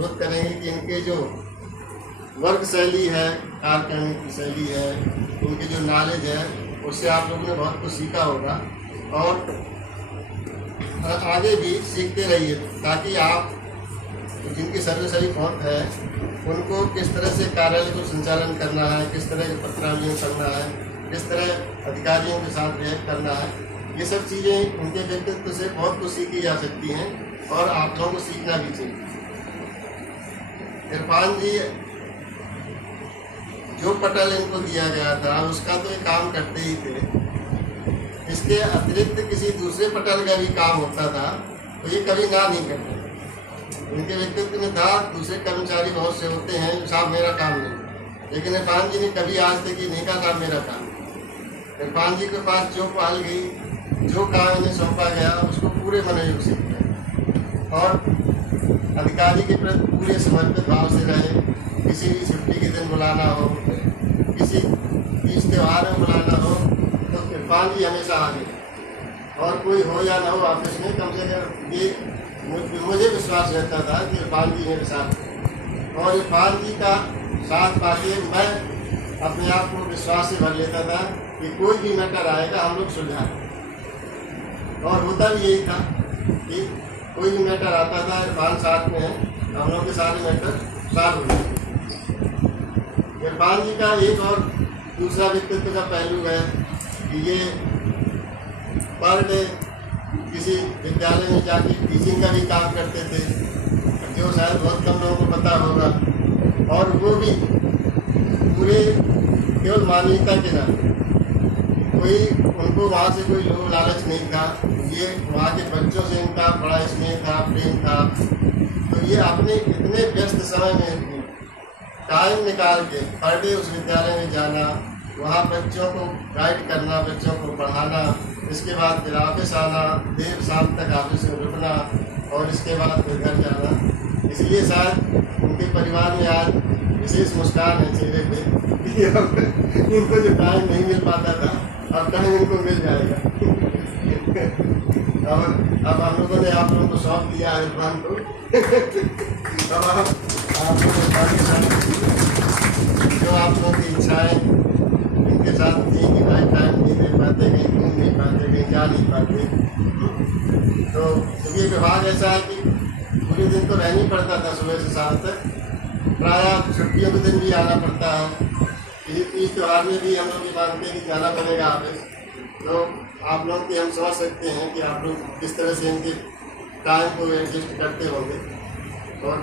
Growth करेंगे कि इनके जो वर्क शैली है, कार्य करने की शैली है, उनकी जो नॉलेज है, उससे आप लोगों ने बहुत कुछ सीखा होगा और आगे भी सीखते रहिए, ताकि आप जिनकी सर्विस अभी बहुत है उनको किस तरह से कार्यालय को संचालन करना है, किस तरह के पत्रावलियों करना है, किस तरह अधिकारियों के साथ रिएक्ट करना है, ये सब चीज़ें उनके व्यक्तित्व से बहुत कुछ सीखी जा सकती हैं और आप लोगों को सीखना भी चाहिए। इरफान जी जो पटल इनको दिया गया था उसका तो ये काम करते ही थे, इसके अतिरिक्त किसी दूसरे पटल का भी काम होता था तो ये कभी ना नहीं करते। उनके व्यक्तित्व में था, दूसरे कर्मचारी बहुत से होते हैं साहब मेरा काम नहीं, लेकिन इरफान जी ने कभी आज तक ये नहीं कहा साहब मेरा काम। इरफान जी के पास जो पाल गई, जो काम इन्हें सौंपा गया उसको पूरे मनोयोग से किया और अधिकारी के प्रति पूरे समर्पित भाव से रहे। किसी भी छुट्टी के दिन बुलाना हो, किसी तीज त्यौहार में बुलाना हो तो इरफान जी हमेशा आगे, और कोई हो या ना हो ऑफिस में, कम से कम ये मुझे विश्वास रहता था कि इरफान जी मेरे साथ हैं। और इरफान जी का साथ पाके मैं अपने आप को विश्वास से भर लेता था कि कोई भी मैटर आएगा हम लोग सुलझाएं, और होता भी यही था कि कोई भी मैटर आता था इरफान साथ में है, हम लोग के सारे मैटर साथ हो जाते। इरफान जी का एक और दूसरा व्यक्तित्व का पहलू है कि ये पर डे किसी विद्यालय में जाके टीचिंग का भी काम करते थे, जो शायद बहुत कम लोगों को पता होगा, और वो भी पूरे केवल मानवीयता के नाते। कोई उनको वहाँ से कोई लोभ लालच नहीं था, ये वहाँ के बच्चों से इनका बड़ा स्नेह था, प्रेम था। तो ये अपने इतने व्यस्त समय में टाइम निकाल के पर डे उस विद्यालय में जाना, वहाँ बच्चों को गाइड करना, बच्चों को पढ़ाना, इसके बाद फिर ऑफिस आना, देर शाम तक ऑफिस में रुकना और इसके बाद फिर घर जाना। इसलिए शायद उनके परिवार में आज विशेष मुस्कान है चेहरे पे कि अब इनको जो टाइम नहीं मिल पाता था अब टाइम इनको मिल जाएगा। और अब हम लोगों ने आप लोगों को सौंप दिया है इरफान को। अब आप लोगों के साथ जो आप लोगों की इच्छाएँ इनके साथ थी कि भाई टाइम नहीं दे पाते, कहीं घूम नहीं पाते, कहीं जा नहीं पाते, तो ये विभाग ऐसा है कि पूरे दिन तो रहना ही पड़ता था सुबह से शाम तक, प्रायः छुट्टियों के दिन भी आना पड़ता है। तीज त्यौहार में भी हम लोग ये मानते हैं कि जाना पड़ेगा ऑफिस। तो आप लोग की हम समझ सकते हैं कि आप लोग किस तरह से इनके टाइम को एडजस्ट करते होंगे। और